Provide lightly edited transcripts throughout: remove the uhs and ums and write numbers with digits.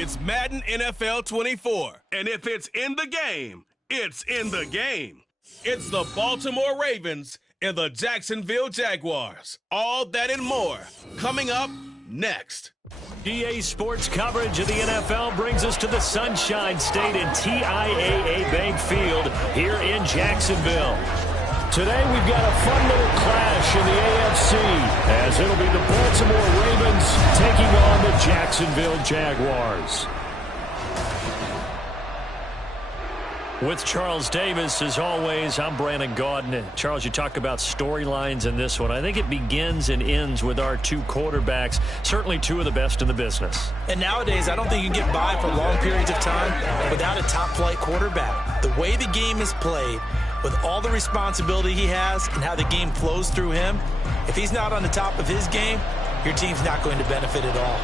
It's Madden NFL 24. And if it's in the game, it's in the game. It's the Baltimore Ravens and the Jacksonville Jaguars. All that and more coming up next. GA Sports coverage of the NFL brings us to the Sunshine State and TIAA Bank Field here in Jacksonville. Today we've got a fun little clash in the AFC as it'll be the Baltimore Ravens taking on the Jacksonville Jaguars. With Charles Davis, as always, I'm Brandon Gaudin. Charles, you talk about storylines in this one. I think it begins and ends with our two quarterbacks, certainly two of the best in the business. And nowadays, I don't think you can get by for long periods of time without a top-flight quarterback. The way the game is played, with all the responsibility he has and how the game flows through him, if he's not on the top of his game, your team's not going to benefit at all.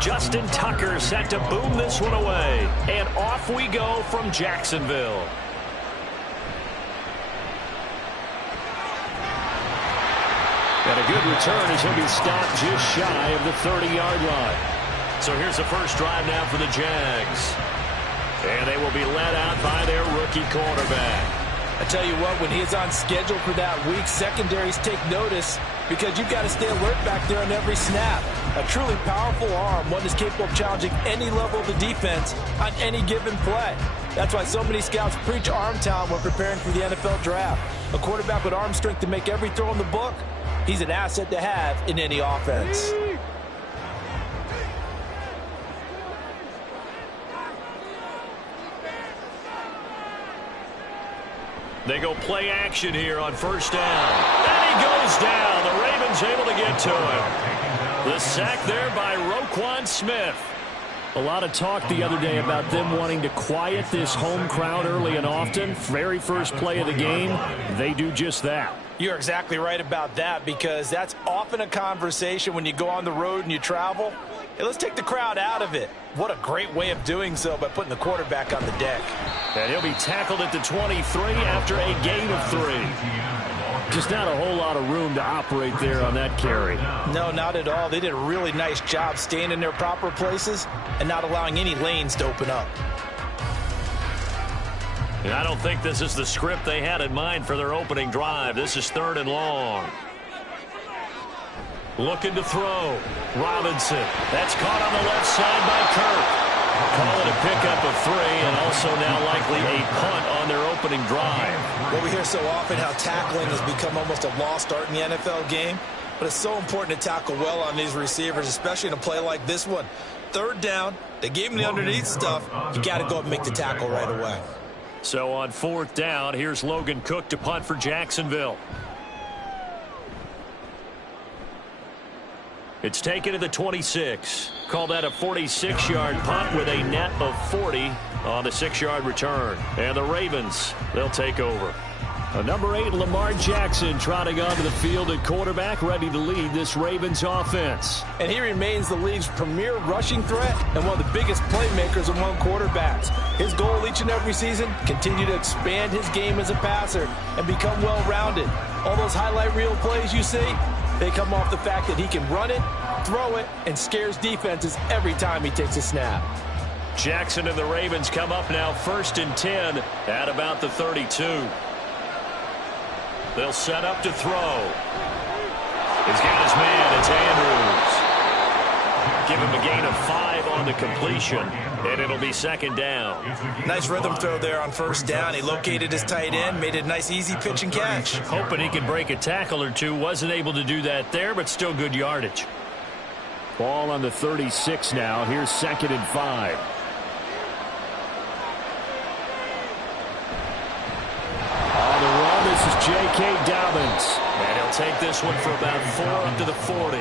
Justin Tucker set to boom this one away. And off we go from Jacksonville. And a good return as he'll be stopped just shy of the 30-yard line. So here's the first drive now for the Jags. And they will be led out by their rookie quarterback. I tell you what, when he is on schedule for that week, secondaries take notice because you've got to stay alert back there on every snap. A truly powerful arm, one that's capable of challenging any level of the defense on any given play. That's why so many scouts preach arm talent when preparing for the NFL draft. A quarterback with arm strength to make every throw in the book, he's an asset to have in any offense. They go play action here on first down. And he goes down. The Ravens able to get to him. The sack there by Roquan Smith. A lot of talk the other day about them wanting to quiet this home crowd early and often. Very first play of the game, they do just that. You're exactly right about that because that's often a conversation when you go on the road and you travel. Hey, let's take the crowd out of it. What a great way of doing so by putting the quarterback on the deck. And he'll be tackled at the 23 after a gain of 3. Just not a whole lot of room to operate there on that carry. No, not at all. They did a really nice job staying in their proper places and not allowing any lanes to open up. And I don't think this is the script they had in mind for their opening drive. This is 3rd and long. Looking to throw. Robinson. That's caught on the left side by Kirk. Call it a pickup of 3 and also now likely a punt on their opening drive. Well, we hear so often how tackling has become almost a lost art in the NFL game, but it's so important to tackle well on these receivers, especially in a play like this one. 3rd down, they gave him the underneath stuff. You got to go up and make the tackle right away. So on 4th down, here's Logan Cook to punt for Jacksonville. It's taken to the 26. Call that a 46-yard punt with a net of 40 on the 6-yard return. And the Ravens, they'll take over. Number 8, Lamar Jackson, trotting onto the field at quarterback, ready to lead this Ravens offense. And he remains the league's premier rushing threat and one of the biggest playmakers among quarterbacks. His goal each and every season, continue to expand his game as a passer and become well-rounded. All those highlight reel plays you see, they come off the fact that he can run it, throw it, and scares defenses every time he takes a snap. Jackson and the Ravens come up now 1st and 10 at about the 32. They'll set up to throw. He's got his man. It's Andrews. Give him a gain of 5 on the completion, and it'll be 2nd down. Nice rhythm throw there on 1st down. He located his tight end, made it a nice easy pitch and catch. Hoping he could break a tackle or two. Wasn't able to do that there, but still good yardage. Ball on the 36 now. Here's 2nd and 5. J.K. Dobbins. And he'll take this one for about 4 up to the 40.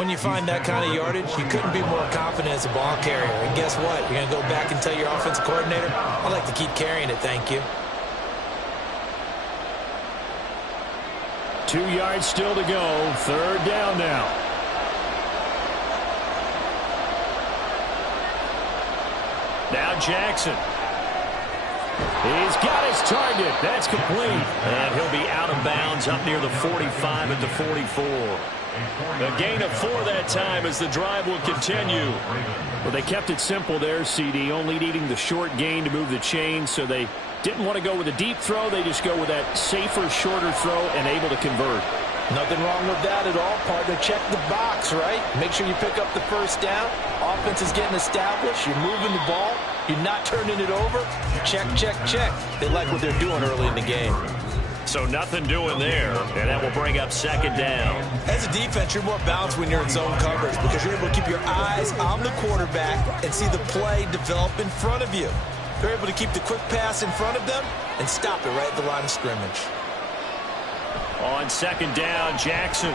When you find that kind of yardage, you couldn't be more confident as a ball carrier. And guess what? You're going to go back and tell your offensive coordinator, I'd like to keep carrying it, thank you. 2 yards still to go. 3rd down now. Now Jackson. He's got his target. That's complete. And he'll be out of bounds up near the 45 at the 44. A gain of 4 that time as the drive will continue. Well, they kept it simple there, CD, only needing the short gain to move the chain, so they didn't want to go with a deep throw. They just go with that safer, shorter throw and able to convert. Nothing wrong with that at all, partner. Check the box, right? Make sure you pick up the first down. Offense is getting established. You're moving the ball. You're not turning it over. Check, check, check. They like what they're doing early in the game. So nothing doing there, and that will bring up 2nd down. As a defense, you're more balanced when you're in zone coverage because you're able to keep your eyes on the quarterback and see the play develop in front of you. They're able to keep the quick pass in front of them and stop it right at the line of scrimmage. On 2nd down, Jackson.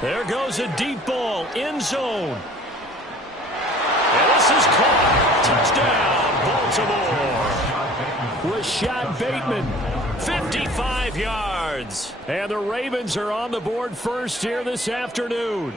There goes a deep ball, end zone. And this is caught. Touchdown, Baltimore. Rashad Bateman, 55 yards. And the Ravens are on the board first here this afternoon.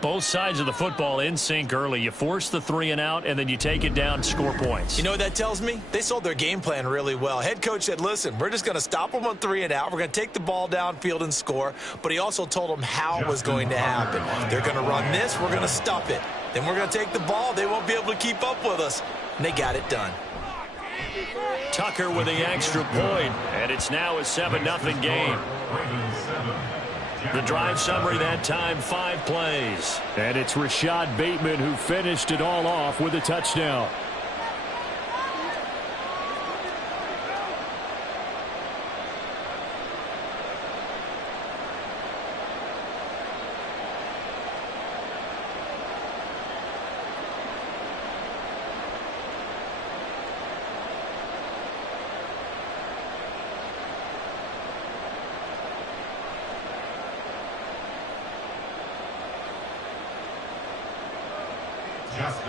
Both sides of the football in sync early. You force the 3 and out, and then you take it down, score points. You know what that tells me? They sold their game plan really well. Head coach said, listen, we're just going to stop them on 3 and out. We're going to take the ball downfield and score. But he also told them how it was going to happen. They're going to run this. We're going to stop it. Then we're going to take the ball. They won't be able to keep up with us. And they got it done. Tucker with the extra point, and it's now a 7-0 game. The drive summary that time, 5 plays. And it's Rashad Bateman who finished it all off with a touchdown.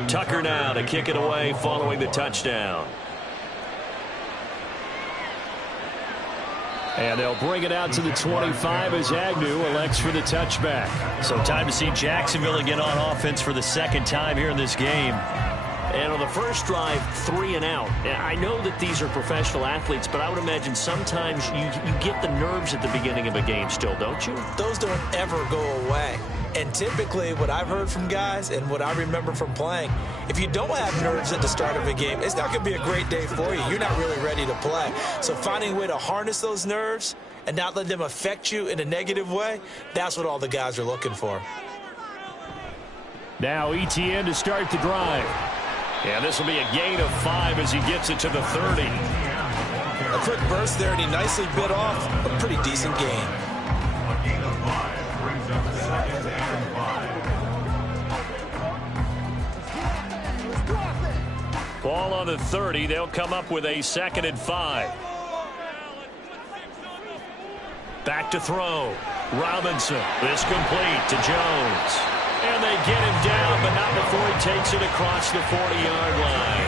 Tucker now to kick it away following the touchdown. And they'll bring it out to the 25 as Agnew elects for the touchback. So time to see Jacksonville again on offense for the 2nd time here in this game. And on the first drive, 3 and out. I know that these are professional athletes, but I would imagine sometimes you get the nerves at the beginning of a game still, don't you? Those don't ever go away. And typically what I've heard from guys and what I remember from playing, if you don't have nerves at the start of a game, it's not going to be a great day for you. You're not really ready to play. So finding a way to harness those nerves and not let them affect you in a negative way, that's what all the guys are looking for. Now Etienne to start the drive. And this will be a gain of 5 as he gets it to the 30. A quick burst there, and he nicely bit off a pretty decent gain. Ball on the 30. They'll come up with a 2nd and 5. Back to throw. Robinson. This complete to Jones. And they get him down, but not before he takes it across the 40-yard line.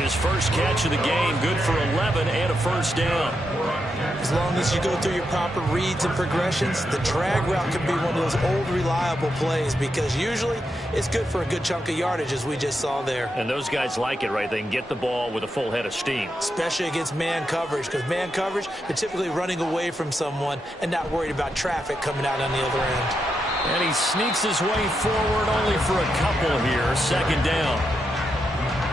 His first catch of the game, good for 11 and a first down. As long as you go through your proper reads and progressions, the drag route can be one of those old reliable plays because usually it's good for a good chunk of yardage as we just saw there. And those guys like it, right? They can get the ball with a full head of steam. Especially against man coverage because man coverage, they're typically running away from someone and not worried about traffic coming out on the other end. And he sneaks his way forward only for a couple here. 2nd down.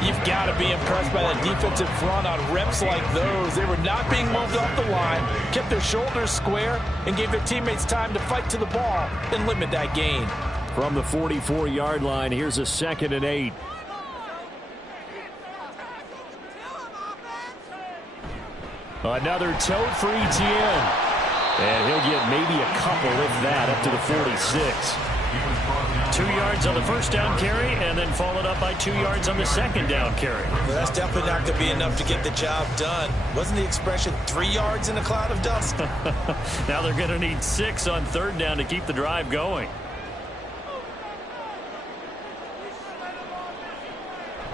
You've got to be impressed by that defensive front on reps like those. They were not being moved off the line, kept their shoulders square, and gave their teammates time to fight to the ball and limit that gain. From the 44-yard line, here's a 2nd and 8. Another tote for Etienne. And he'll get maybe a couple, if that, up to the 46. 2 yards on the first down carry, and then followed up by 2 yards on the second down carry. Well, that's definitely not going to be enough to get the job done. Wasn't the expression 3 yards in a cloud of dust? Now they're going to need 6 on third down to keep the drive going.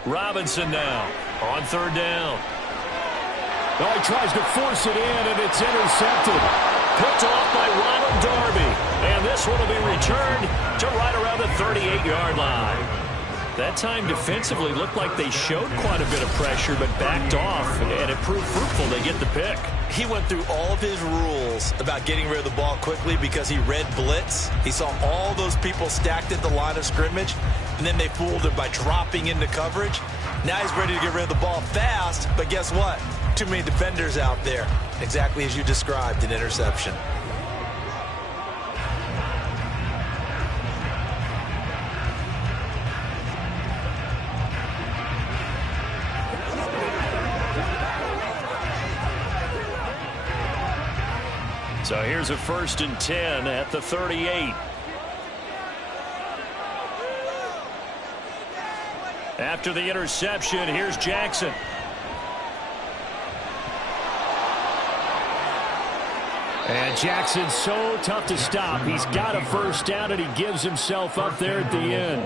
Robinson now on third down. Oh, he tries to force it in, and it's intercepted. Picked off by Ronald Darby. And this one will be returned to right around the 38-yard line. That time defensively looked like they showed quite a bit of pressure, but backed off, and it proved fruitful to get the pick. He went through all of his rules about getting rid of the ball quickly because he read blitz. He saw all those people stacked at the line of scrimmage, and then they fooled him by dropping into coverage. Now he's ready to get rid of the ball fast, but guess what? Too many defenders out there. Exactly as you described, an interception. So here's a 1st and 10 at the 38. After the interception, here's Jackson. And Jackson's so tough to stop. He's got a first down, and he gives himself up there at the end.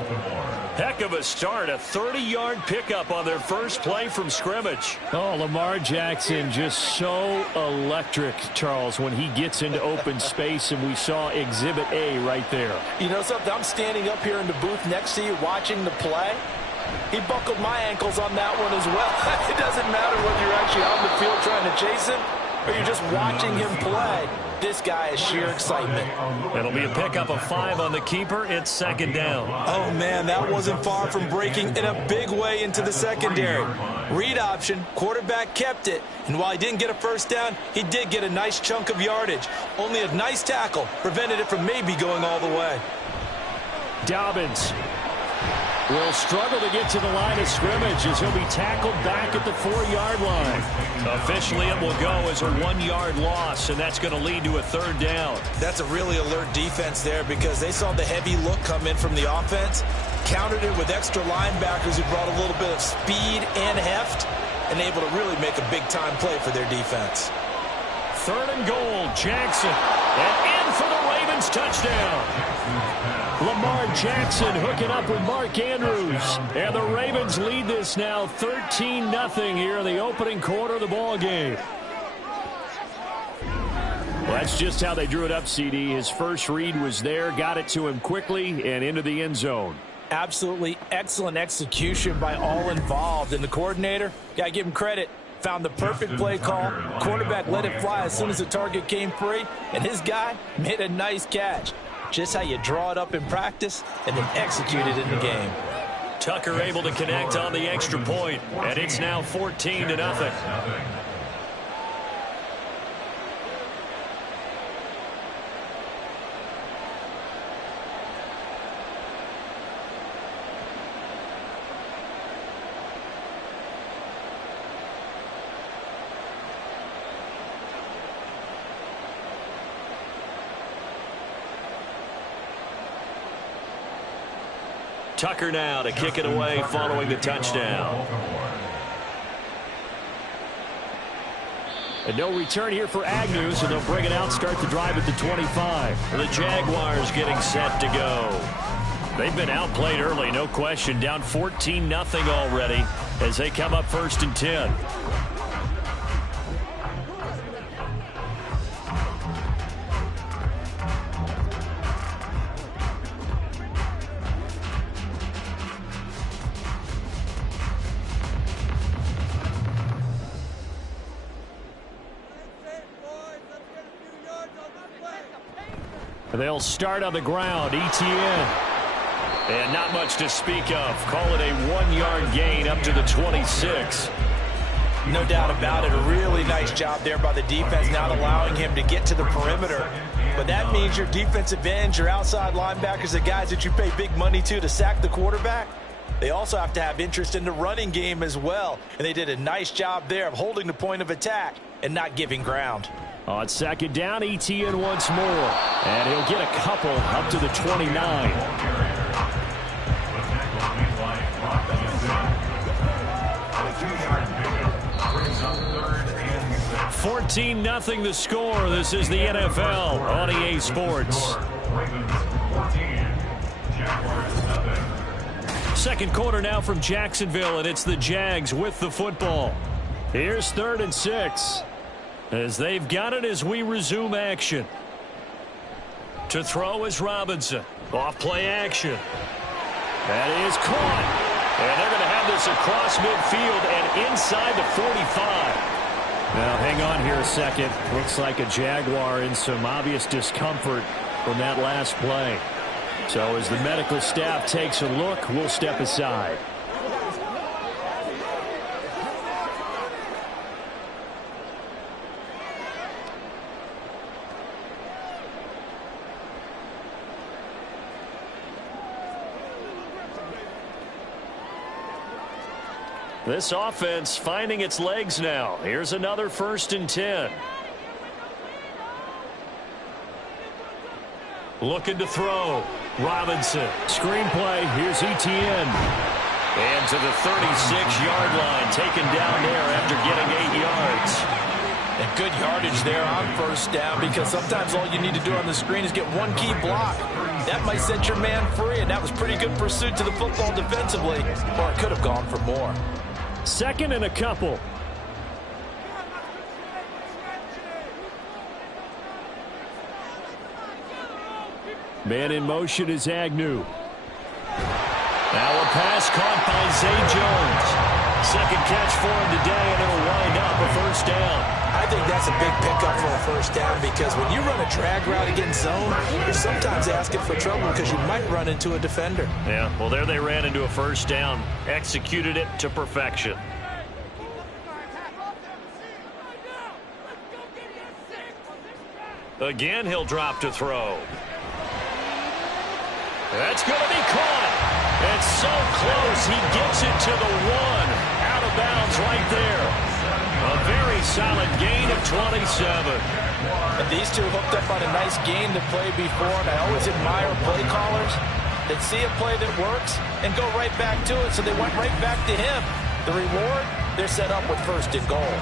Heck of a start, a 30-yard pickup on their first play from scrimmage. Oh, Lamar Jackson just so electric, Charles, when he gets into open space, and we saw Exhibit A right there. You know something? I'm standing up here in the booth next to you watching the play. He buckled my ankles on that one as well. It doesn't matter whether you're actually out in the field trying to chase him or you're just watching him play. This guy is sheer excitement. It'll be a pickup of 5 on the keeper. It's 2nd down. Oh, man, that wasn't far from breaking in a big way into the secondary. Read option, quarterback kept it, and while he didn't get a first down, he did get a nice chunk of yardage. Only a nice tackle prevented it from maybe going all the way. Dobbins will struggle to get to the line of scrimmage as he'll be tackled back at the 4-yard line. Officially, it will go as a 1-yard loss, and that's going to lead to a 3rd down. That's a really alert defense there because they saw the heavy look come in from the offense, countered it with extra linebackers who brought a little bit of speed and heft, and able to really make a big-time play for their defense. 3rd and goal, Jackson, and in for the Ravens touchdown. Lamar Jackson hooking up with Mark Andrews. And the Ravens lead this now 13-0 here in the opening quarter of the ball game. Well, that's just how they drew it up, CD. His first read was there, got it to him quickly, and into the end zone. Absolutely excellent execution by all involved. And the coordinator, got to give him credit, found the perfect play call. Quarterback let it fly as soon as the target came free, and his guy made a nice catch. Just how you draw it up in practice and then execute it in the game. Tucker able to connect on the extra point, and it's now 14-0. Tucker now to kick it away following the touchdown. And no return here for Agnew, so they'll bring it out, start the drive at the 25. The Jaguars getting set to go. They've been outplayed early, no question. Down 14-0 already as they come up 1st and 10. They'll start on the ground. ETN. And not much to speak of. Call it a 1-yard gain up to the 26. No doubt about it. A really nice job there by the defense, not allowing him to get to the perimeter. But that means your defensive ends, your outside linebackers, the guys that you pay big money to sack the quarterback, they also have to have interest in the running game as well. And they did a nice job there of holding the point of attack and not giving ground. On second down, ETN once more. And he'll get a couple up to the 29. 14-0 the score. This is the NFL on EA Sports. Second quarter now from Jacksonville, and it's the Jags with the football. Here's 3rd and 6. As they've got it as we resume action. To throw is Robinson. Off play action. That is caught. And they're going to have this across midfield and inside the 45. Now, hang on here a second. Looks like a Jaguar in some obvious discomfort from that last play. So as the medical staff takes a look, we'll step aside. This offense finding its legs now. Here's another 1st and 10. Looking to throw. Robinson. Screenplay. Here's ETN. And to the 36-yard line. Taken down there after getting 8 yards. And good yardage there on 1st down, because sometimes all you need to do on the screen is get one key block. That might set your man free, and that was pretty good pursuit to the football defensively. Or it could have gone for more. 2nd and a couple. Man in motion is Agnew. Now a pass caught by Zay Jones. Second catch for him today, and it'll wind up a 1st down. I think that's a big pickup for a 1st down, because when you run a drag route against zone, you're sometimes asking for trouble because you might run into a defender. Yeah, well, there they ran into a 1st down. Executed it to perfection. Again, he'll drop to throw. That's going to be caught. It's so close. He gets it to the 1. Out of bounds right there. A very solid gain of 27. And these two hooked up on a nice game to play before, and I always admire play callers that see a play that works and go right back to it, so they went right back to him. The reward, they're set up with 1st and goal.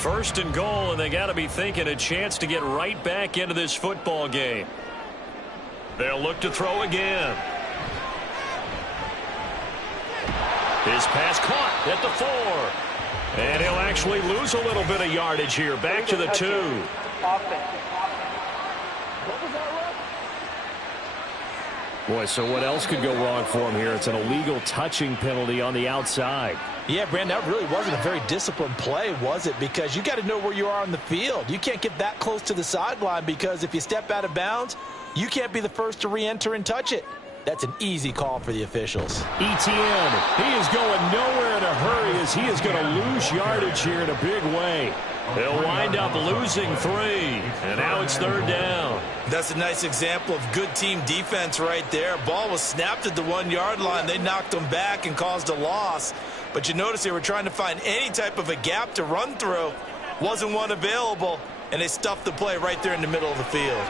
1st and goal, and they got to be thinking a chance to get right back into this football game. They'll look to throw again. His pass caught at the 4. And he'll actually lose a little bit of yardage here. Back to the 2. Boy, so what else could go wrong for him here? It's an illegal touching penalty on the outside. Yeah, Brandon, that really wasn't a very disciplined play, was it? Because you got to know where you are on the field. You can't get that close to the sideline, because if you step out of bounds, you can't be the first to re-enter and touch it. That's an easy call for the officials. ETN, he is going nowhere in a hurry, as he is going to lose yardage here in a big way. He'll wind up losing 3, and now it's 3rd down. That's a nice example of good team defense right there. Ball was snapped at the 1-yard line. They knocked him back and caused a loss. But you notice they were trying to find any type of a gap to run through. Wasn't one available, and they stuffed the play right there in the middle of the field.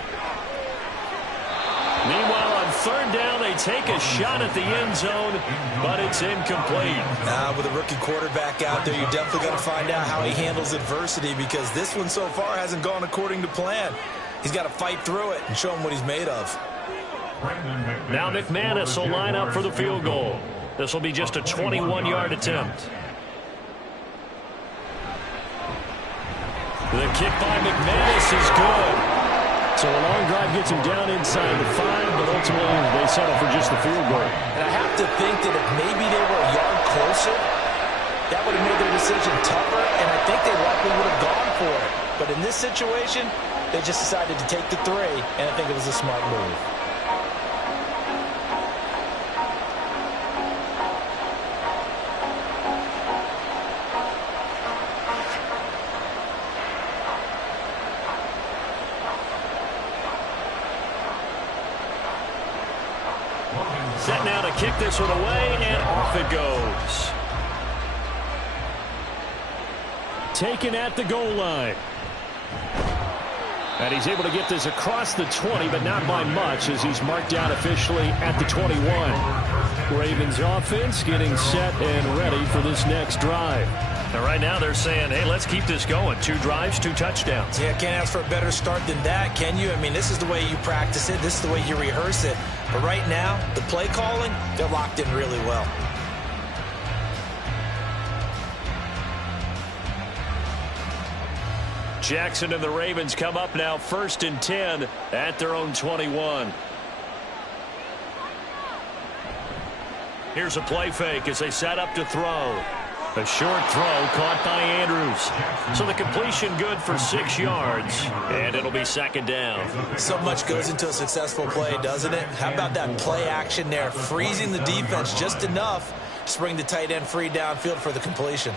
Meanwhile, on 3rd down, they take a shot at the end zone, but it's incomplete. With a rookie quarterback out there, you're definitely going to find out how he handles adversity, because this one so far hasn't gone according to plan. He's got to fight through it and show him what he's made of. Now McManus will line up for the field goal. This will be just a 21-yard attempt. The kick by McManus is good. So a long drive gets him down inside the 5, but ultimately they settle for just the field goal. And I have to think that if maybe they were a yard closer, that would have made their decision tougher, and I think they likely would have gone for it. But in this situation, they just decided to take the 3, and I think it was a smart move. Set now to kick this one away, and off it goes. taken at the goal line. And he's able to get this across the 20, but not by much, as he's marked down officially at the 21. Ravens offense getting set and ready for this next drive. And right now they're saying, hey, let's keep this going. 2 drives, 2 touchdowns. Yeah, can't ask for a better start than that, can you? I mean, this is the way you practice it. This is the way you rehearse it. But right now, the play calling, they're locked in really well. Jackson and the Ravens come up now 1st and 10 at their own 21. Here's a play fake as they set up to throw. A short throw caught by Andrews. So the completion good for 6 yards, and it'll be 2nd down. So much goes into a successful play, doesn't it? How about that play action there, freezing the defense just enough to bring the tight end free downfield for the completion.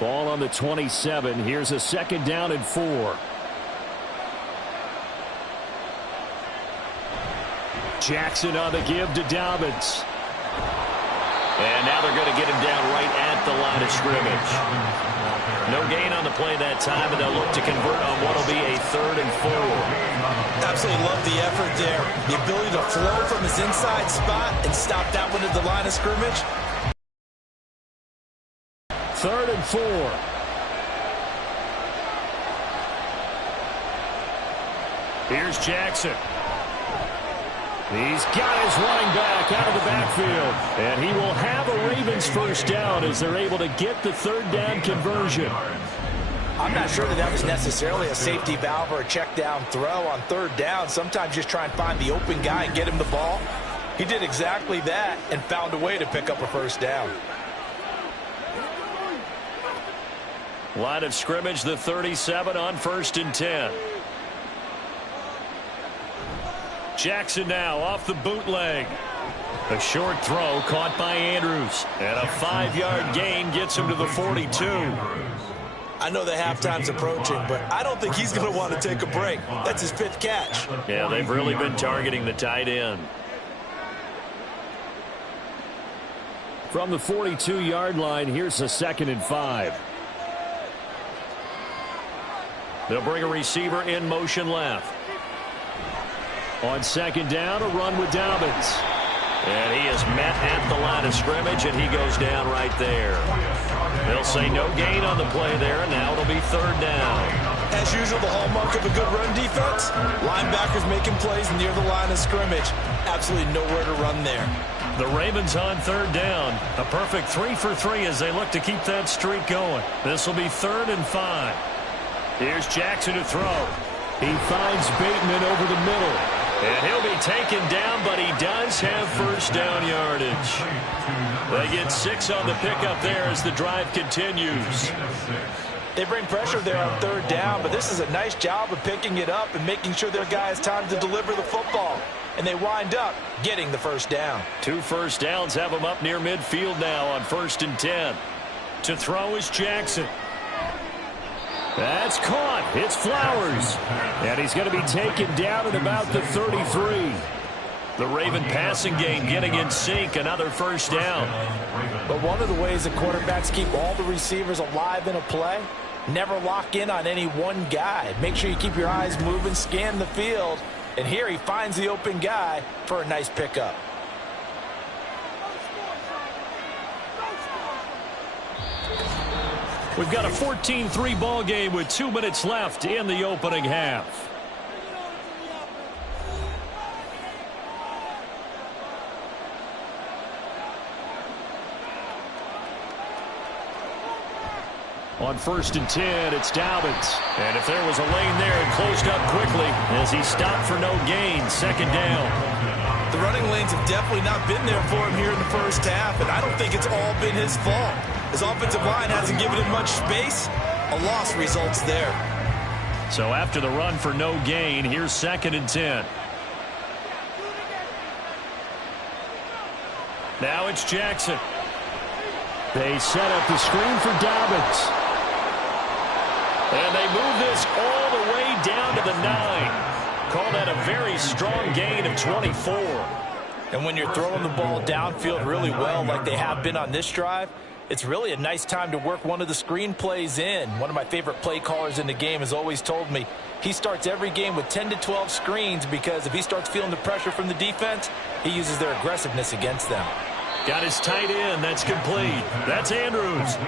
Ball on the 27. Here's a 2nd down and 4. Jackson on the give to Dobbins. And now they're going to get him down right at the line of scrimmage. No gain on the play that time, and they'll look to convert on what will be a 3rd and 4. Absolutely love the effort there. The ability to flow from his inside spot and stop that one at the line of scrimmage. 3rd and 4. Here's Jackson. He's got his running back out of the backfield. And he will have a Ravens 1st down as they're able to get the 3rd down conversion. I'm not sure that was necessarily a safety valve or a check down throw on 3rd down. Sometimes just try and find the open guy and get him the ball. He did exactly that and found a way to pick up a 1st down. Line of scrimmage, the 37 on 1st and 10. Jackson now off the bootleg. A short throw caught by Andrews. And a 5-yard gain gets him to the 42. I know the halftime's approaching, but I don't think he's going to want to take a break. That's his 5th catch. Yeah, they've really been targeting the tight end. From the 42-yard line, here's a 2nd and 5. They'll bring a receiver in motion left. On 2nd down, a run with Dobbins. And he is met at the line of scrimmage, and he goes down right there. They'll say no gain on the play there, and now it'll be 3rd down. As usual, the hallmark of a good run defense, linebackers making plays near the line of scrimmage. Absolutely nowhere to run there. The Ravens on 3rd down. A perfect 3 for 3 as they look to keep that streak going. This will be 3rd and 5. Here's Jackson to throw. He finds Bateman over the middle. And he'll be taken down, but he does have 1st down yardage. They get 6 on the pickup there as the drive continues. They bring pressure there on 3rd down, but this is a nice job of picking it up and making sure their guy has time to deliver the football. And they wind up getting the 1st down. 2 first downs have them up near midfield now on 1st and 10. To throw is Jackson. That's caught. It's Flowers. And he's going to be taken down at about the 33. The Raven passing game getting in sync. Another 1st down. But one of the ways that quarterbacks keep all the receivers alive in a play, never lock in on any one guy. Make sure you keep your eyes moving, scan the field. And here he finds the open guy for a nice pickup. We've got a 14-3 ball game with 2 minutes left in the opening half. On 1st and 10, it's Dobbins. And if there was a lane there, it closed up quickly as he stopped for no gain. 2nd down. The running lanes have definitely not been there for him here in the 1st half, and I don't think it's all been his fault. His offensive line hasn't given him much space. A loss results there. So after the run for no gain, here's 2nd and 10. Now it's Jackson. They set up the screen for Dobbins. And they move this all the way down to the 9. Call that a very strong gain of 24. And when you're throwing the ball downfield really well like they have been on this drive, it's really a nice time to work one of the screen plays in. One of my favorite play callers in the game has always told me he starts every game with 10 to 12 screens because if he starts feeling the pressure from the defense, he uses their aggressiveness against them. Got his tight end. That's complete. That's Andrews.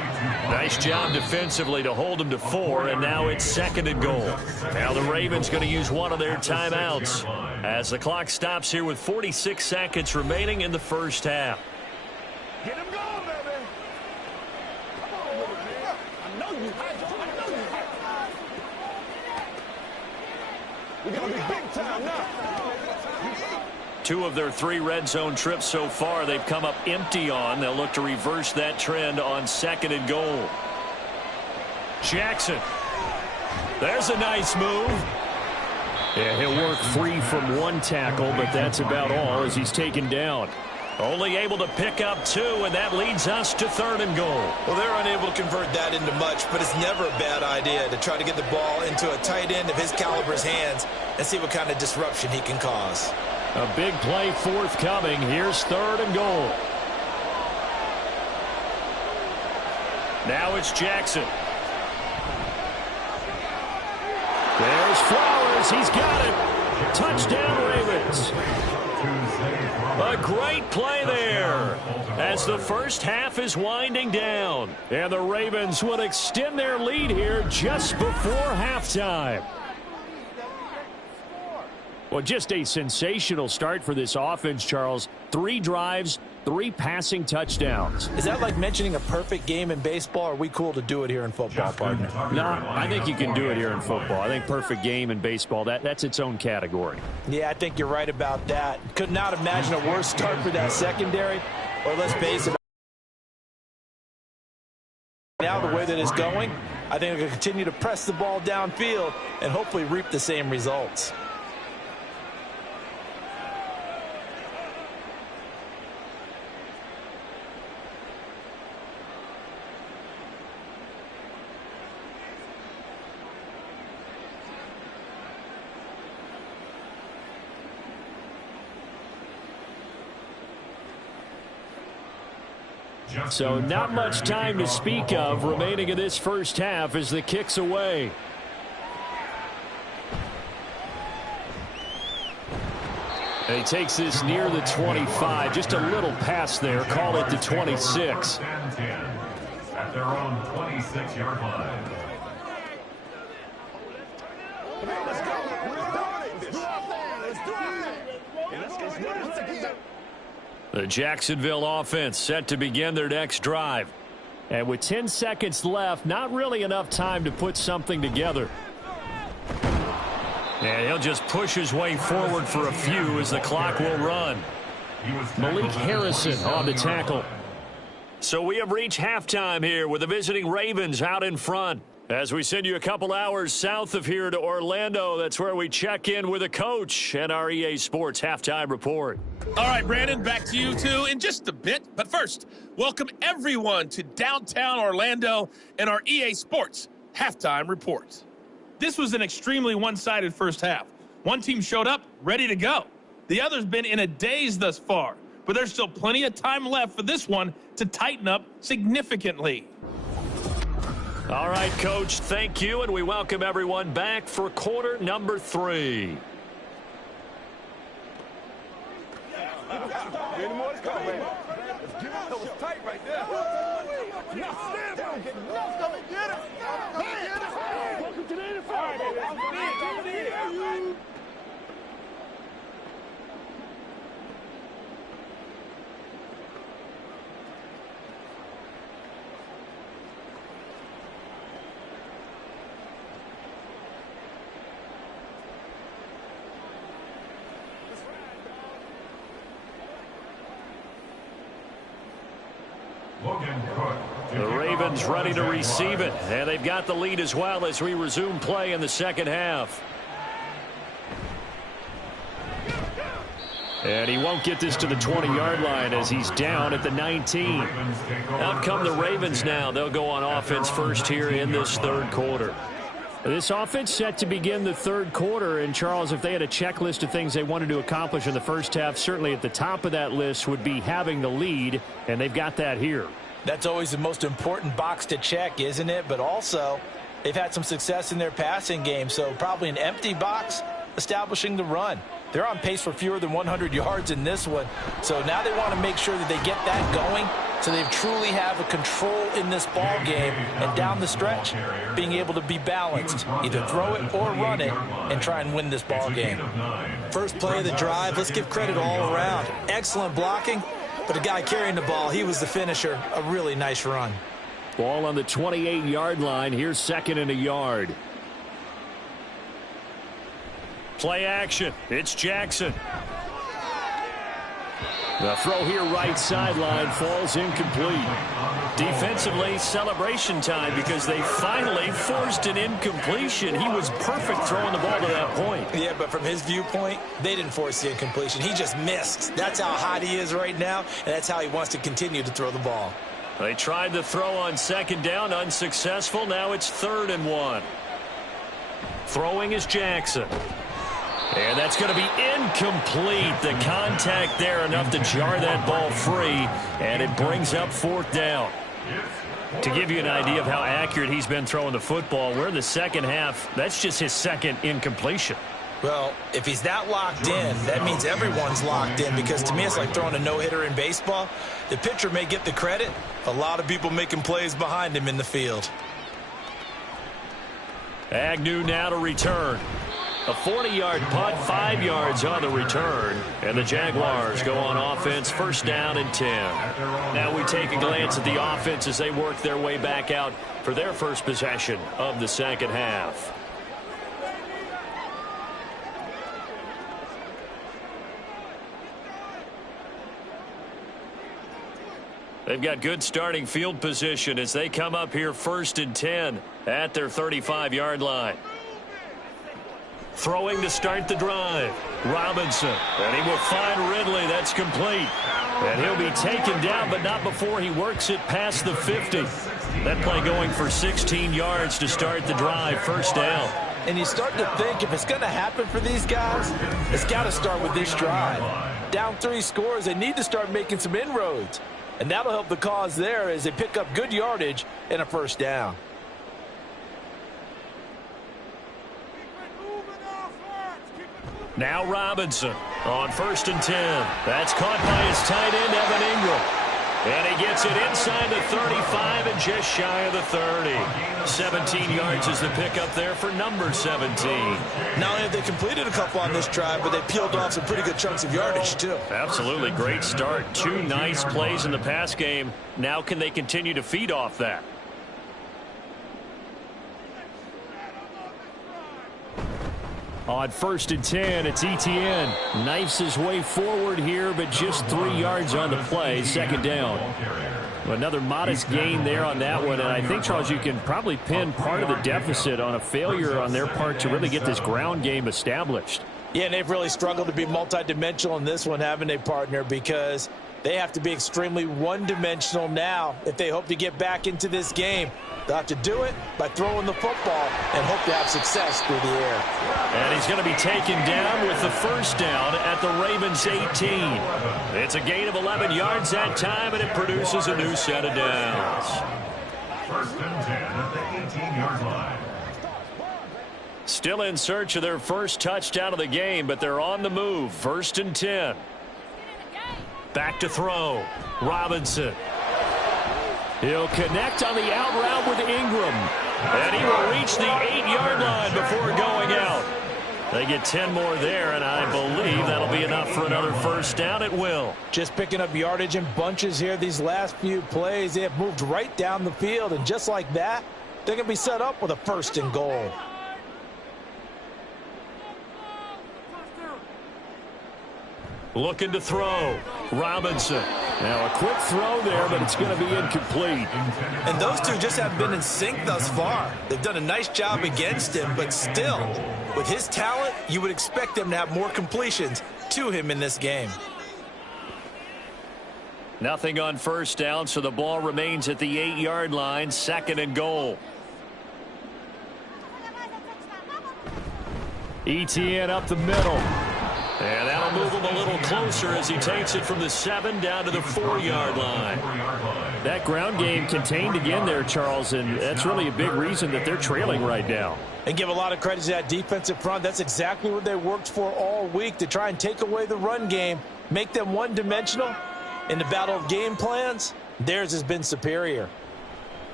Nice job defensively to hold him to 4, and now it's 2nd and goal. Now the Ravens going to use one of their timeouts as the clock stops here with 46 seconds remaining in the first half. Get him going, baby. Come on, man. I know you hot. I know you hot. We're going to be big time now. 2 of their 3 red zone trips so far they've come up empty on. They'll look to reverse that trend on 2nd and goal. Jackson. There's a nice move. Yeah, he'll work free from 1 tackle, but that's about all as he's taken down. Only able to pick up 2, and that leads us to 3rd and goal. Well, they're unable to convert that into much, but it's never a bad idea to try to get the ball into a tight end of his caliber's hands and see what kind of disruption he can cause. A big play forthcoming. Here's 3rd and goal. Now it's Jackson. There's Flowers. He's got it. Touchdown, Ravens. A great play there as the first half is winding down. And the Ravens will extend their lead here just before halftime. Well, just a sensational start for this offense, Charles. 3 drives, 3 passing touchdowns. Is that like mentioning a perfect game in baseball? Or are we cool to do it here in football, partner? No, I think you can do it here in football. I think perfect game in baseball, that's its own category. Yeah, I think you're right about that. Could not imagine a worse start for that secondary. Or let's face it, now the way that it's going, I think we're going to continue to press the ball downfield and hopefully reap the same results. So not much time to speak of remaining in this first half as the kick's away. And he takes this near the 25. Just a little pass there. Call it the 26. At their own 26-yard line. The Jacksonville offense set to begin their next drive. And with 10 seconds left, not really enough time to put something together. And he'll just push his way forward for a few as the clock will run. Malik Harrison on the tackle. So we have reached halftime here with the visiting Ravens out in front. As we send you a couple hours south of here to Orlando, that's where we check in with a coach and our EA Sports Halftime Report. All right, Brandon, back to you two in just a bit. But first, welcome everyone to downtown Orlando and our EA Sports Halftime Report. This was an extremely one-sided first half. One team showed up ready to go. The other's been in a daze thus far, but there's still plenty of time left for this one to tighten up significantly. All right, Coach, thank you, and we welcome everyone back for quarter number 3. Any more to come, man. Let's give it. That was tight right there. Now stand down. Come and get it. Come and get it. Welcome to the NFL, baby. The Ravens ready to receive it, and they've got the lead as well as we resume play in the second half. And he won't get this to the 20-yard line as he's down at the 19. Out come the Ravens now. They'll go on offense first here in this third quarter. This offense set to begin the third quarter, and Charles, if they had a checklist of things they wanted to accomplish in the first half, certainly at the top of that list would be having the lead, and they've got that here. That's always the most important box to check, isn't it? But also, they've had some success in their passing game, so probably an empty box establishing the run. They're on pace for fewer than 100 yards in this one, so now they want to make sure that they get that going so they truly have a control in this ball game and down the stretch being able to be balanced, either throw it or run it and try and win this ball game. First play of the drive, let's give credit all around. Excellent blocking, but the guy carrying the ball, he was the finisher. A really nice run. Ball on the 28-yard line. Here's 2nd and a yard. Play action. It's Jackson. The throw here right sideline falls incomplete. Defensively, celebration time because they finally forced an incompletion. He was perfect throwing the ball to that point. Yeah, but from his viewpoint, they didn't force the incompletion. He just missed. That's how hot he is right now, and that's how he wants to continue to throw the ball. They tried the throw on 2nd down, unsuccessful. Now it's 3rd and 1. Throwing is Jackson. And that's going to be incomplete. The contact there enough to jar that ball free, and it brings up 4th down. To give you an idea of how accurate he's been throwing the football, we're in the second half. That's just his 2nd incompletion. Well, if he's that locked in, that means everyone's locked in, because to me it's like throwing a no-hitter in baseball. The pitcher may get the credit. A lot of people making plays behind him in the field. Agnew now to return. A 40-yard punt, 5 yards on the return. And the Jaguars go on offense, 1st down and 10. Now we take a glance at the offense as they work their way back out for their first possession of the second half. They've got good starting field position as they come up here 1st and 10 at their 35-yard line. Throwing to start the drive. Robinson. And he will find Ridley. That's complete. And he'll be taken down, but not before he works it past the 50. That play going for 16 yards to start the drive. 1st down. And you start to think if it's going to happen for these guys, it's got to start with this drive. Down 3 scores, they need to start making some inroads. And that'll help the cause there as they pick up good yardage and a 1st down. Now Robinson on 1st and 10. That's caught by his tight end, Evan Ingram. And he gets it inside the 35 and just shy of the 30. 17 yards is the pickup there for number 17. Not only have they completed a couple on this drive, but they peeled off some pretty good chunks of yardage, too. Absolutely. Great start. 2 nice plays in the pass game. Now can they continue to feed off that? On 1st and 10, it's Etienne. Knifes his way forward here, but just 3 yards on the play. 2nd down. Another modest gain there on that one. And I think, Charles, you can probably pin part of the deficit on a failure on their part to really get this ground game established. Yeah, and they've really struggled to be multidimensional in this one, haven't they, partner? Because they have to be extremely one-dimensional now if they hope to get back into this game. They'll have to do it by throwing the football and hope to have success through the air. And he's going to be taken down with the 1st down at the Ravens 18. It's a gain of 11 yards that time, and it produces a new set of downs. 1st and 10 at the 18-yard line. Still in search of their first touchdown of the game, but they're on the move. 1st and 10. Back to throw. Robinson. He'll connect on the out route with Ingram. And he will reach the 8-yard line before going out. They get 10 more there, and I believe that'll be enough for another 1st down. It will. Just picking up yardage in bunches here these last few plays. They have moved right down the field, and just like that, they're going to be set up with a 1st and goal. Looking to throw. Robinson. Now a quick throw there, but it's going to be incomplete. And those two just haven't been in sync thus far. They've done a nice job against him, but still, with his talent, you would expect them to have more completions to him in this game. Nothing on 1st down, so the ball remains at the 8-yard line. 2nd and goal. Etienne up the middle. And that'll move him a little closer as he takes it from the 7 down to the 4-yard line. That ground game contained again there, Charles, and that's really a big reason that they're trailing right now. And give a lot of credit to that defensive front. That's exactly what they worked for all week, to try and take away the run game, make them one-dimensional. In the battle of game plans, theirs has been superior.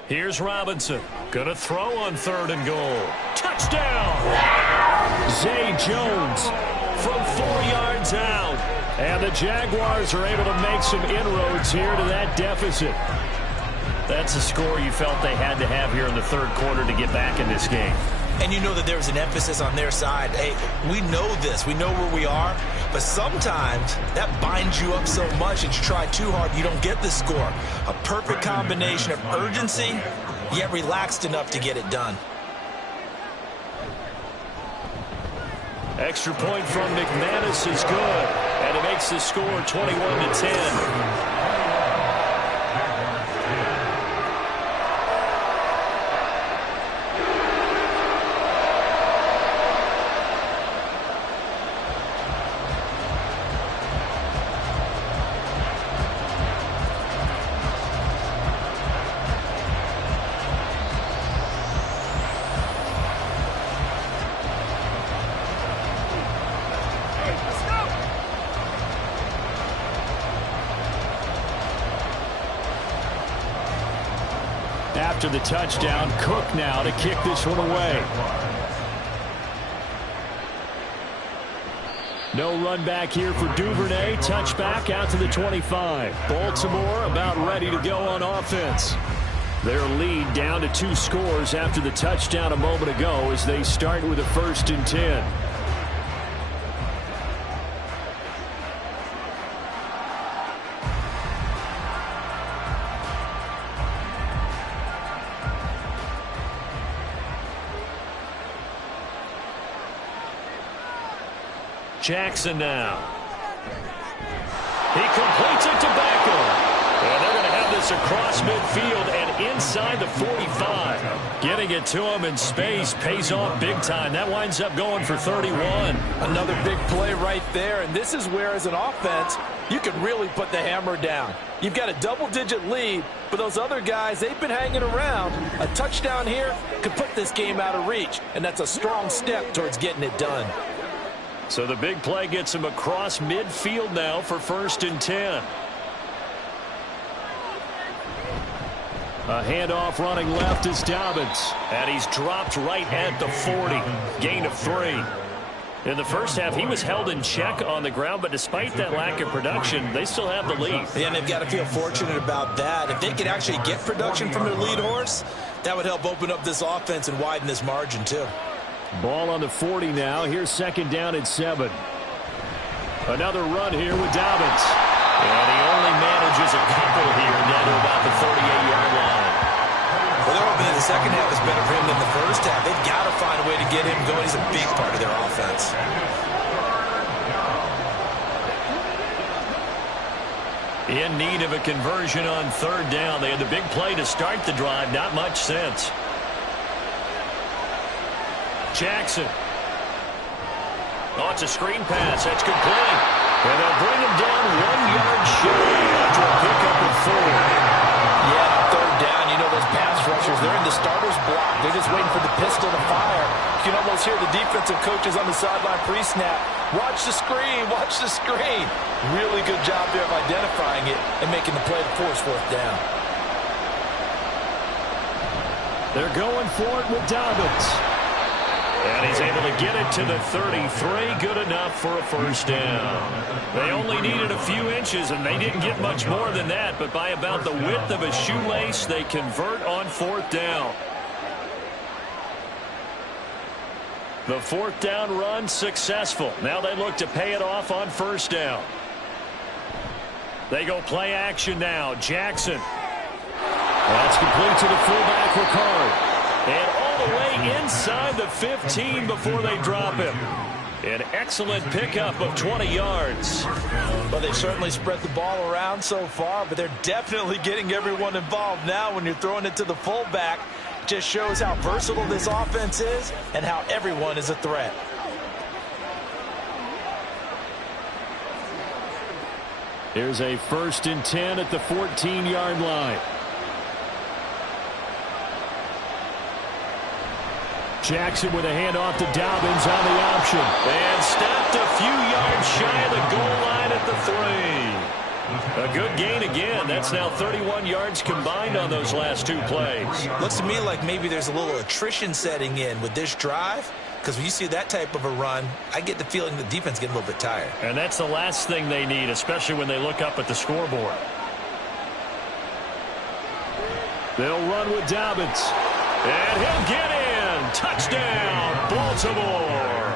Here's Robinson. Gonna throw on 3rd and goal. Touchdown! Zay Jones from 4 yards out. And the Jaguars are able to make some inroads here to that deficit. That's a score you felt they had to have here in the 3rd quarter to get back in this game. And you know that there was an emphasis on their side. Hey, we know this. We know where we are. But sometimes that binds you up so much that you try too hard, you don't get the score. A perfect combination of urgency, yet relaxed enough to get it done. Extra point from McManus is good. And it makes the score 21-10. After the touchdown, Cook now to kick this one away. No run back here for Duvernay. Touchback out to the 25. Baltimore about ready to go on offense. Their lead down to 2 scores after the touchdown a moment ago as they start with a 1st and 10. Jackson now. He completes it to Beckham. And they're going to have this across midfield and inside the 45. Getting it to him in space pays off big time. That winds up going for 31. Another big play right there, and this is where, as an offense, you can really put the hammer down. You've got a double-digit lead, but those other guys, they've been hanging around. A touchdown here could put this game out of reach, and that's a strong step towards getting it done. So the big play gets him across midfield now for 1st and 10. A handoff running left is Dobbins. And he's dropped right at the 40. Gain of 3. In the first half, he was held in check on the ground, but despite that lack of production, they still have the lead. Yeah, and they've got to feel fortunate about that. If they could actually get production from their lead horse, that would help open up this offense and widen this margin too. Ball on the 40 now. Here's 2nd down at 7. Another run here with Dobbins. And he only manages a couple here down to about the 38-yard line. Well, they're hoping that the second half is better for him than the first half. They've got to find a way to get him going. He's a big part of their offense. In need of a conversion on 3rd down. They had the big play to start the drive. Not much sense. Jackson. Oh, it's a screen pass. That's complete. And they'll bring him down 1 yard shy after a pickup of 4. Yeah, 3rd down. You know those pass rushers, they're in the starter's block. They're just waiting for the pistol to fire. You can almost hear the defensive coaches on the sideline pre-snap. Watch the screen. Watch the screen. Really good job there of identifying it and making the play to force 4th down. They're going for it with Dobbins. And he's able to get it to the 33. Good enough for a 1st down. They only needed a few inches, and they didn't get much more than that. But by about the width of a shoelace, they convert on 4th down. The 4th down run successful. Now they look to pay it off on 1st down. They go play action now. Jackson. That's complete to the fullback, Ricard. And all the way inside the 15 before they drop him. An excellent pickup of 20 yards. Well, they've certainly spread the ball around so far, but they're definitely getting everyone involved now when you're throwing it to the fullback. Just shows how versatile this offense is and how everyone is a threat. Here's a 1st and 10 at the 14-yard line. Jackson with a handoff to Dobbins on the option. And stopped a few yards shy of the goal line at the 3. A good gain again. That's now 31 yards combined on those last 2 plays. Looks to me like maybe there's a little attrition setting in with this drive, because when you see that type of a run, I get the feeling the defense getting a little bit tired. And that's the last thing they need, especially when they look up at the scoreboard. They'll run with Dobbins. And he'll get in. Touchdown, Baltimore.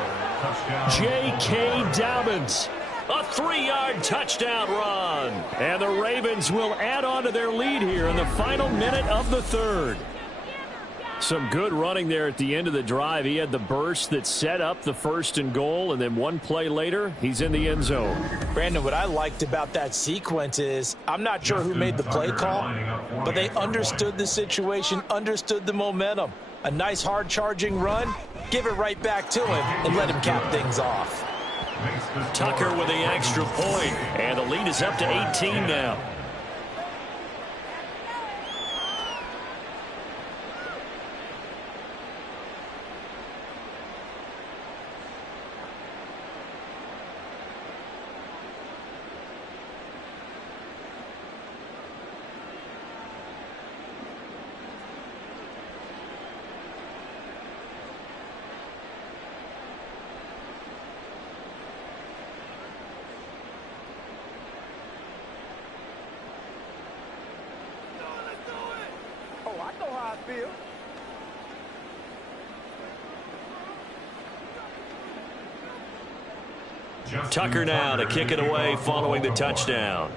J.K. Dobbins. A 3-yard touchdown run. And the Ravens will add on to their lead here in the final minute of the 3rd. Some good running there at the end of the drive. He had the burst that set up the 1st and goal, and then 1 play later, he's in the end zone. Brandon, what I liked about that sequence is I'm not sure who made the play call, but they understood the situation, understood the momentum. A nice hard-charging run, give it right back to him, and let him cap things off. Tucker with the extra point, and the lead is up to 18 now. Tucker now to kick it away following the touchdown.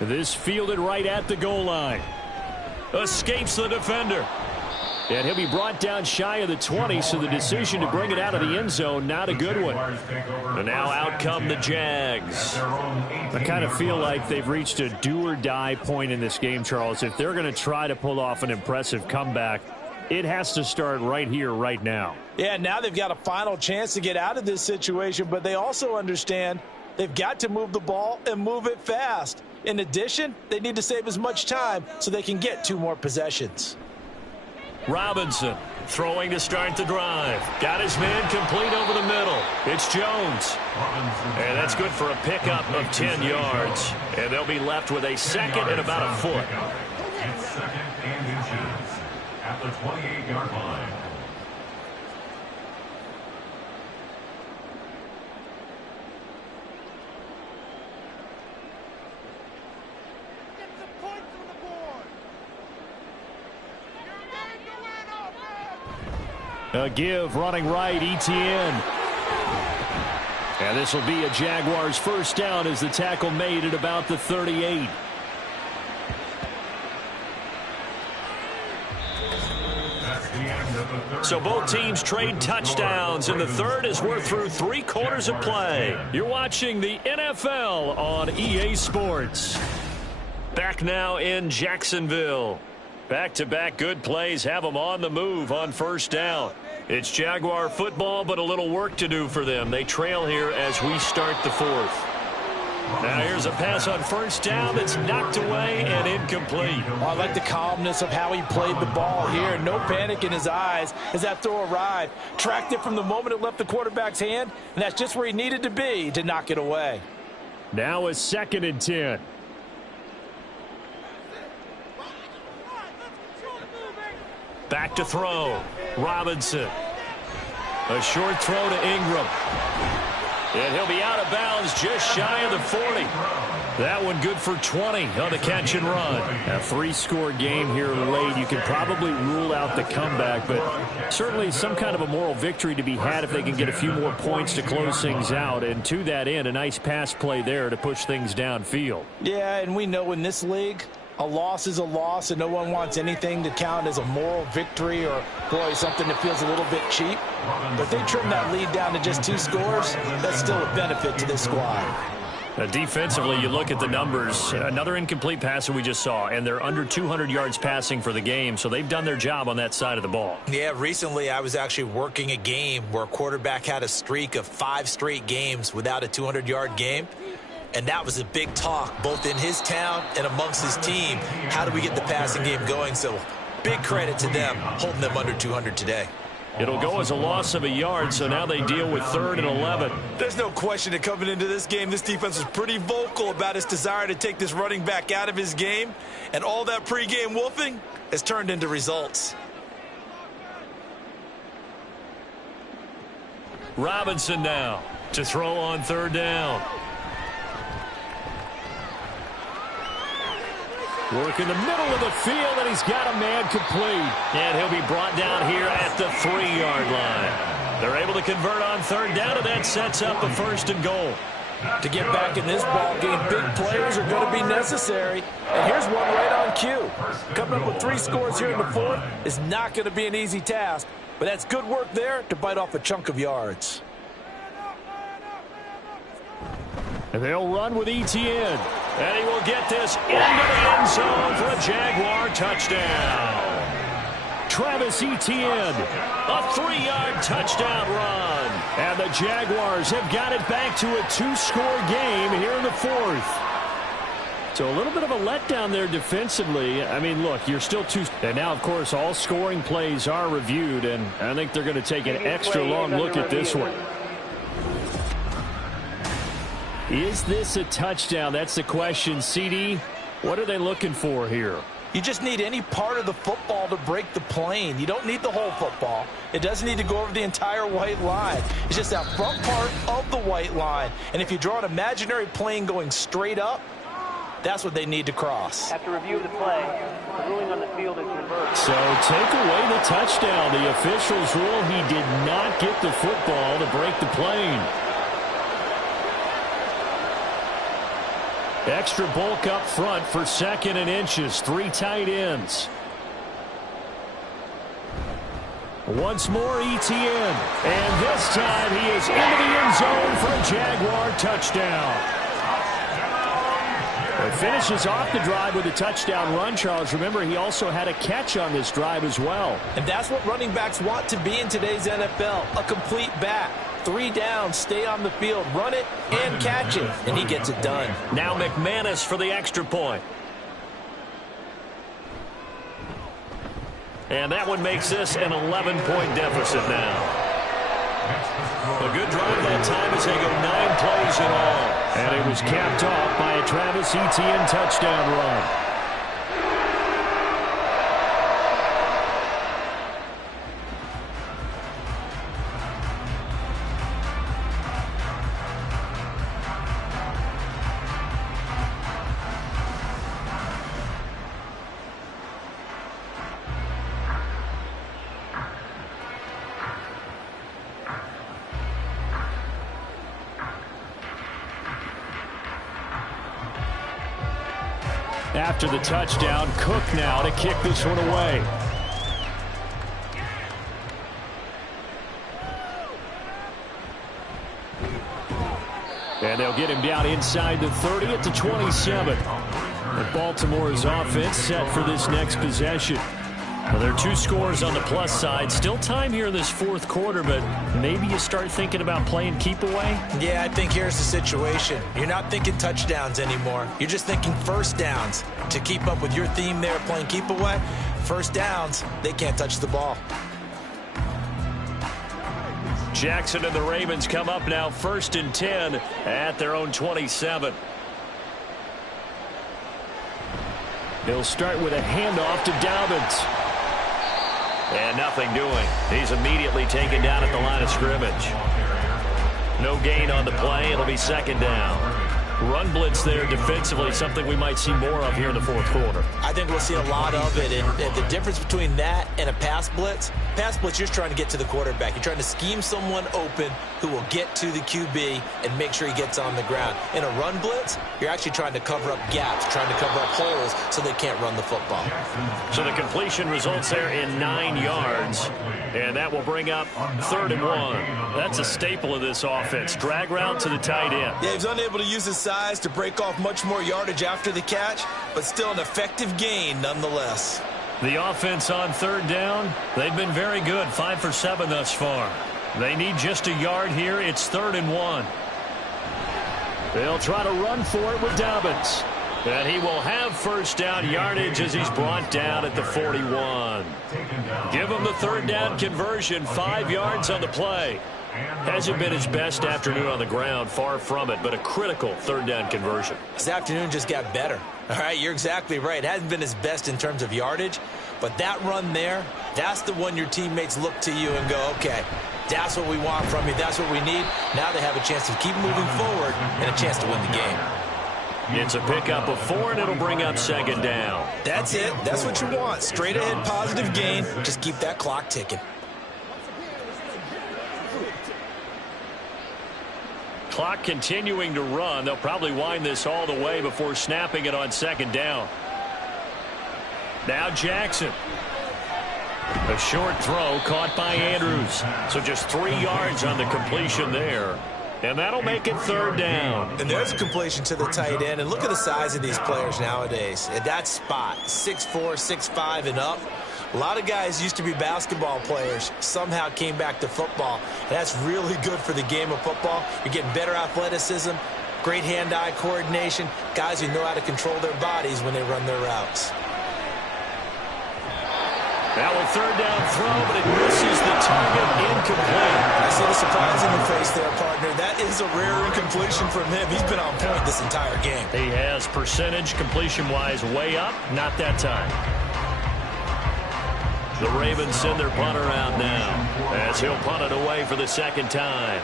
This fielded right at the goal line. Escapes the defender. And he'll be brought down shy of the 20, so the decision to bring it out of the end zone, not a good one. And now out come the Jags. I kind of feel like they've reached a do-or-die point in this game, Charles. If they're going to try to pull off an impressive comeback, it has to start right here, right now. Yeah, now they've got a final chance to get out of this situation, but they also understand they've got to move the ball and move it fast. In addition, they need to save as much time so they can get 2 more possessions. Robinson throwing to start the drive. Got his man complete over the middle. It's Jones. And that's good for a pickup of 10 yards. And they'll be left with a 2nd and about a foot. It's 2nd and inches at the 28-yard line. A give running right, Etienne. And this will be a Jaguars 1st down as the tackle made at about the 38. So both teams trade touchdowns, and the 3rd as we're through 3 quarters of play. You're watching the NFL on EA Sports. Back now in Jacksonville. Back-to-back good plays have them on the move on 1st down. It's Jaguar football, but a little work to do for them. They trail here as we start the 4th. Now here's a pass on 1st down that's knocked away and incomplete. Oh, I like the calmness of how he played the ball here. No panic in his eyes as that throw arrived. Tracked it from the moment it left the quarterback's hand, and that's just where he needed to be to knock it away. Now a 2nd and 10. Back to throw. Robinson. A short throw to Ingram. And he'll be out of bounds just shy of the 40. That one good for 20 on the catch and run. A 3-score game here late. You can probably rule out the comeback, but certainly some kind of a moral victory to be had if they can get a few more points to close things out. And to that end, a nice pass play there to push things downfield. Yeah, and we know in this league, a loss is a loss, and no one wants anything to count as a moral victory or, boy, something that feels a little bit cheap. But if they trim that lead down to just 2 scores, that's still a benefit to this squad. Defensively, you look at the numbers. Another incomplete pass that we just saw, and they're under 200 yards passing for the game, so they've done their job on that side of the ball. Yeah, recently I was actually working a game where a quarterback had a streak of 5 straight games without a 200-yard game, and that was a big talk both in his town and amongst his team. How do we get the passing game going? So big credit to them holding them under 200 today. It'll go as a loss of a yard, so now they deal with 3rd and 11. There's no question that coming into this game, this defense was pretty vocal about its desire to take this running back out of his game, and all that pregame wolfing has turned into results. Robinson now to throw on 3rd down. Work in the middle of the field, and he's got a man complete. And he'll be brought down here at the 3-yard line. They're able to convert on 3rd down, and that sets up a 1st and goal. To get back in this ball game, big plays are going to be necessary. And here's one right on cue. Coming up with 3 scores here in the 4th is not going to be an easy task, but that's good work there to bite off a chunk of yards. And they'll run with Etienne. And he will get this into the end zone for a Jaguar touchdown. Travis Etienne, a 3-yard touchdown run. And the Jaguars have got it back to a 2-score game here in the 4th. So a little bit of a letdown there defensively. I mean, look, you're still 2. And now, of course, all scoring plays are reviewed. And I think they're going to take an extra long look at this one. Is this a touchdown? That's the question. CD, what are they looking for here? You just need any part of the football to break the plane. You don't need the whole football. It doesn't need to go over the entire white line. It's just that front part of the white line. And if you draw an imaginary plane going straight up, that's what they need to cross. After review of the play, the ruling on the field is reversed. So take away the touchdown. The officials rule he did not get the football to break the plane. Extra bulk up front for 2nd and inches. 3 tight ends. Once more Etienne. And this time he is into the end zone for a Jaguar touchdown. It finishes off the drive with a touchdown run, Charles. Remember, he also had a catch on this drive as well. And that's what running backs want to be in today's NFL, a complete back. 3 downs, stay on the field, run it, and catch it, and he gets it done. Now McManus for the extra point. And that one makes this an 11-point deficit now. A good drive that time as they go 9 plays in all. And it was capped off by a Travis Etienne touchdown run. After the touchdown, Cook now to kick this one away. And they'll get him down inside the 30 at the 27. And Baltimore's offense set for this next possession. Well, there are 2 scores on the plus side. Still time here in this 4th quarter, but maybe you start thinking about playing keep away? Yeah, I think here's the situation. You're not thinking touchdowns anymore. You're just thinking 1st downs. To keep up with your theme there, playing keep away, 1st downs, they can't touch the ball. Jackson and the Ravens come up now 1st and 10 at their own 27. They'll start with a handoff to Dobbins. And nothing doing. He's immediately taken down at the line of scrimmage. No gain on the play. It'll be 2nd down. Run blitz there defensively, something we might see more of here in the 4th quarter. I think we'll see a lot of it. And the difference between that and a pass blitz, you're just trying to get to the quarterback. You're trying to scheme someone open who will get to the QB and make sure he gets on the ground. In a run blitz, you're actually trying to cover up gaps, trying to cover up holes so they can't run the football. So the completion results there in 9 yards. And that will bring up 3rd and 1. That's a staple of this offense. Drag route to the tight end. Yeah, he's unable to use his size to break off much more yardage after the catch, but still an effective gain nonetheless. The offense on third down, they've been very good, 5 for 7 thus far. They need just a yard here. It's 3rd and 1. They'll try to run for it with Dobbins. And he will have first down yardage as he's brought down at the 41. Give him the 3rd down conversion, 5 yards on the play. Hasn't been his best afternoon on the ground, far from it, but a critical 3rd down conversion. His afternoon just got better. All right, you're exactly right. It hasn't been his best in terms of yardage, but that run there, that's the one your teammates look to you and go, okay, that's what we want from you. That's what we need. Now they have a chance to keep moving forward and a chance to win the game. It's a pickup of 4, and it'll bring up 2nd down. That's it. That's what you want. Straight ahead, positive gain. Just keep that clock ticking. Clock continuing to run. They'll probably wind this all the way before snapping it on 2nd down. Now Jackson. A short throw caught by Andrews. So just 3 yards on the completion there. And that'll make it 3rd down. And there's a completion to the tight end. And look at the size of these players nowadays. At that spot, 6'4", 6'5", and up. A lot of guys used to be basketball players, somehow came back to football. And that's really good for the game of football. You're getting better athleticism, great hand-eye coordination, guys who know how to control their bodies when they run their routes. Now a 3rd down throw, but it misses the target, incomplete. I see the surprise in the face there, partner. That is a rare incompletion from him. He's been on point this entire game. He has percentage completion-wise way up, not that time. The Ravens send their punter out now as he'll punt it away for the 2nd time.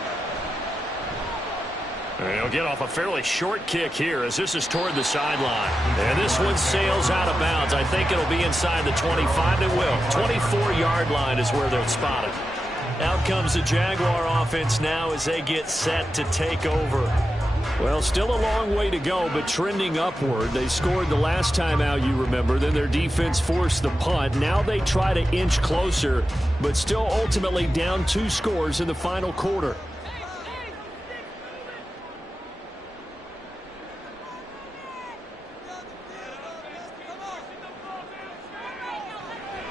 And he'll get off a fairly short kick here as this is toward the sideline. And this one sails out of bounds. I think it'll be inside the 25. It will. 24-yard line is where they'll spot it. Out comes the Jaguar offense now as they get set to take over. Well, still a long way to go, but trending upward. They scored the last time out, you remember. Then their defense forced the punt. Now they try to inch closer, but still ultimately down 2 scores in the final quarter.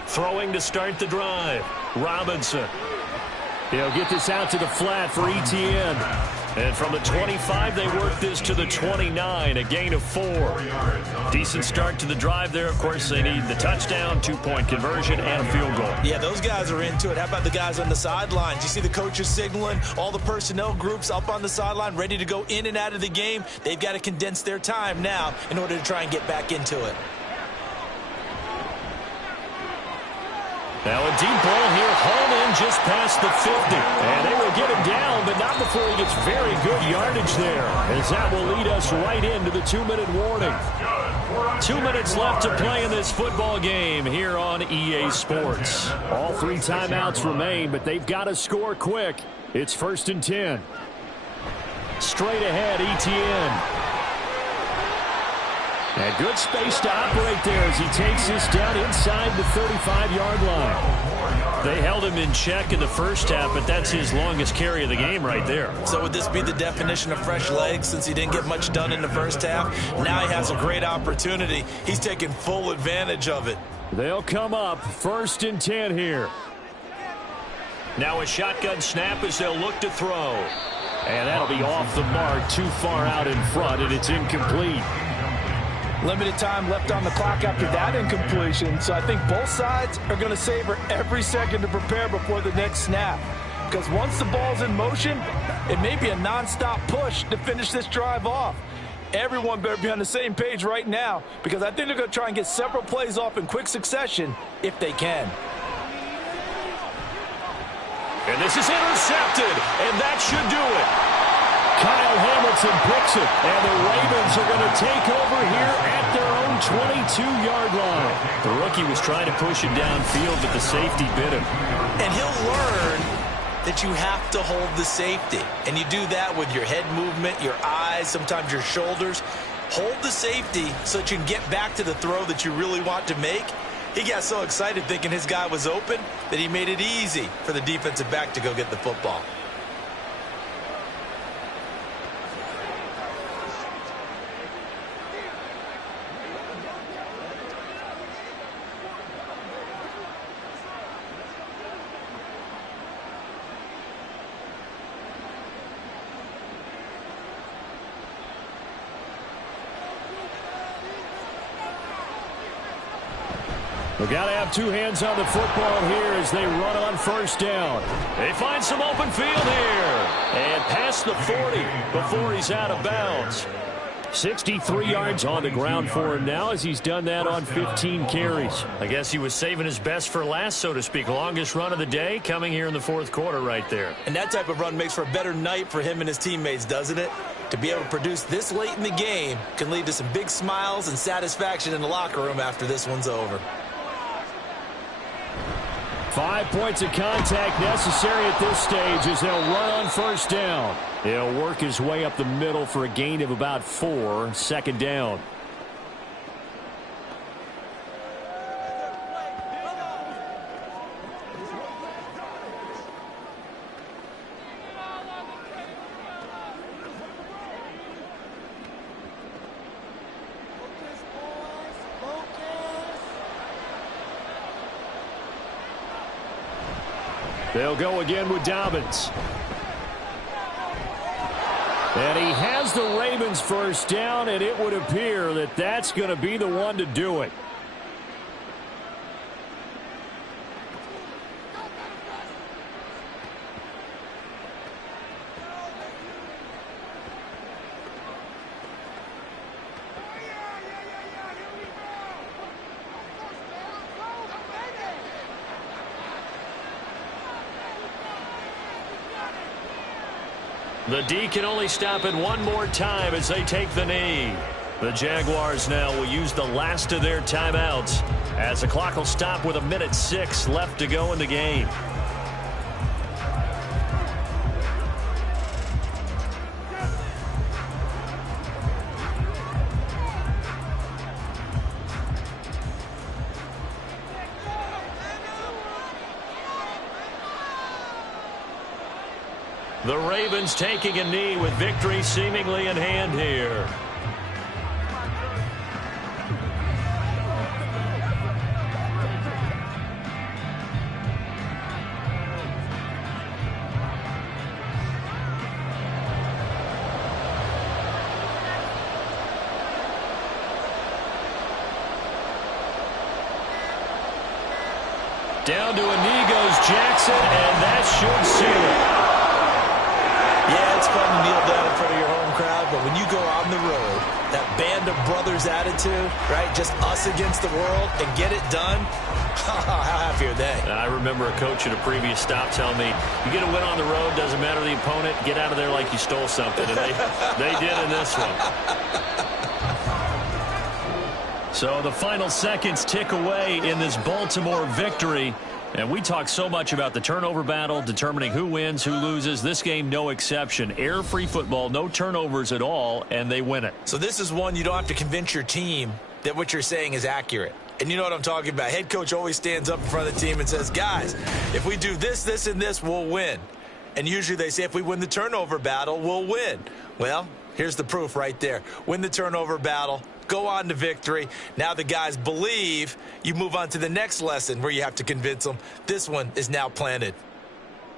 Throwing to start the drive. Robinson. He'll get this out to the flat for Etienne. And from the 25, they work this to the 29, a gain of 4. Decent start to the drive there. Of course, they need the touchdown, 2-point conversion, and a field goal. Yeah, those guys are into it. How about the guys on the sidelines? You see the coaches signaling, all the personnel groups up on the sideline, ready to go in and out of the game. They've got to condense their time now in order to try and get back into it. Now a deep ball here, hauled in just past the 50. And they will get him down, but not before he gets very good yardage there. As that will lead us right into the 2-minute warning. 2 minutes left to play in this football game here on EA Sports. All 3 timeouts remain, but they've got to score quick. It's 1st and 10. Straight ahead, Etienne. And good space to operate there as he takes this down inside the 35-yard line. They held him in check in the first half, but that's his longest carry of the game right there. So would this be the definition of fresh legs since he didn't get much done in the first half? Now he has a great opportunity. He's taking full advantage of it. They'll come up 1st and 10 here. Now a shotgun snap as they'll look to throw. And that'll be off the mark, too far out in front, and it's incomplete. Limited time left on the clock after that incompletion, so I think both sides are going to savor every second to prepare before the next snap. Because once the ball's in motion, it may be a nonstop push to finish this drive off. Everyone better be on the same page right now, because I think they're going to try and get several plays off in quick succession if they can. And this is intercepted, and that should do it. Kyle Hamilton picks it, and the Ravens are going to take over here at their own 22-yard line. The rookie was trying to push it downfield, but the safety bit him. And he'll learn that you have to hold the safety. And you do that with your head movement, your eyes, sometimes your shoulders. Hold the safety so that you can get back to the throw that you really want to make. He got so excited thinking his guy was open that he made it easy for the defensive back to go get the football. We've got to have two hands on the football here as they run on first down. They find some open field here. And past the 40 before he's out of bounds. 63 yards on the ground for him now as he's done that on 15 carries. I guess he was saving his best for last, so to speak. Longest run of the day coming here in the fourth quarter right there. And that type of run makes for a better night for him and his teammates, doesn't it? To be able to produce this late in the game can lead to some big smiles and satisfaction in the locker room after this one's over. 5 points of contact necessary at this stage as they'll run on first down. He'll work his way up the middle for a gain of about 4, second down. They'll go again with Dobbins. And he has the Ravens first down, and it would appear that that's going to be the one to do it. The D can only stop it one more time as they take the knee. The Jaguars now will use the last of their timeouts as the clock will stop with 1:06 left to go in the game. The Ravens taking a knee with victory seemingly in hand here. Down to a knee goes Jackson, and that should seal it. Yeah, it's fun to kneel down in front of your home crowd, but when you go on the road, that band of brothers attitude, right, just us against the world, and get it done, how happy are they? I remember a coach at a previous stop telling me, you get a win on the road, doesn't matter the opponent, get out of there like you stole something, and they did in this one. So the final seconds tick away in this Baltimore victory. And we talk so much about the turnover battle, determining who wins, who loses. This game, no exception. Error-free football, no turnovers at all, and they win it. So this is one you don't have to convince your team that what you're saying is accurate. And you know what I'm talking about. Head coach always stands up in front of the team and says, guys, if we do this, this, and this, we'll win. And usually they say if we win the turnover battle, we'll win. Well, here's the proof right there. Win the turnover battle. Go on to victory. Now the guys believe. You move on to the next lesson where you have to convince them. This one is now planted.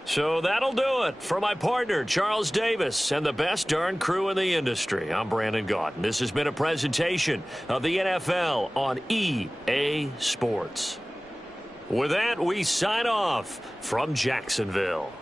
So that'll do it. For my partner, Charles Davis, and the best darn crew in the industry, I'm Brandon Gaudin. This has been a presentation of the NFL on EA Sports. With that, we sign off from Jacksonville.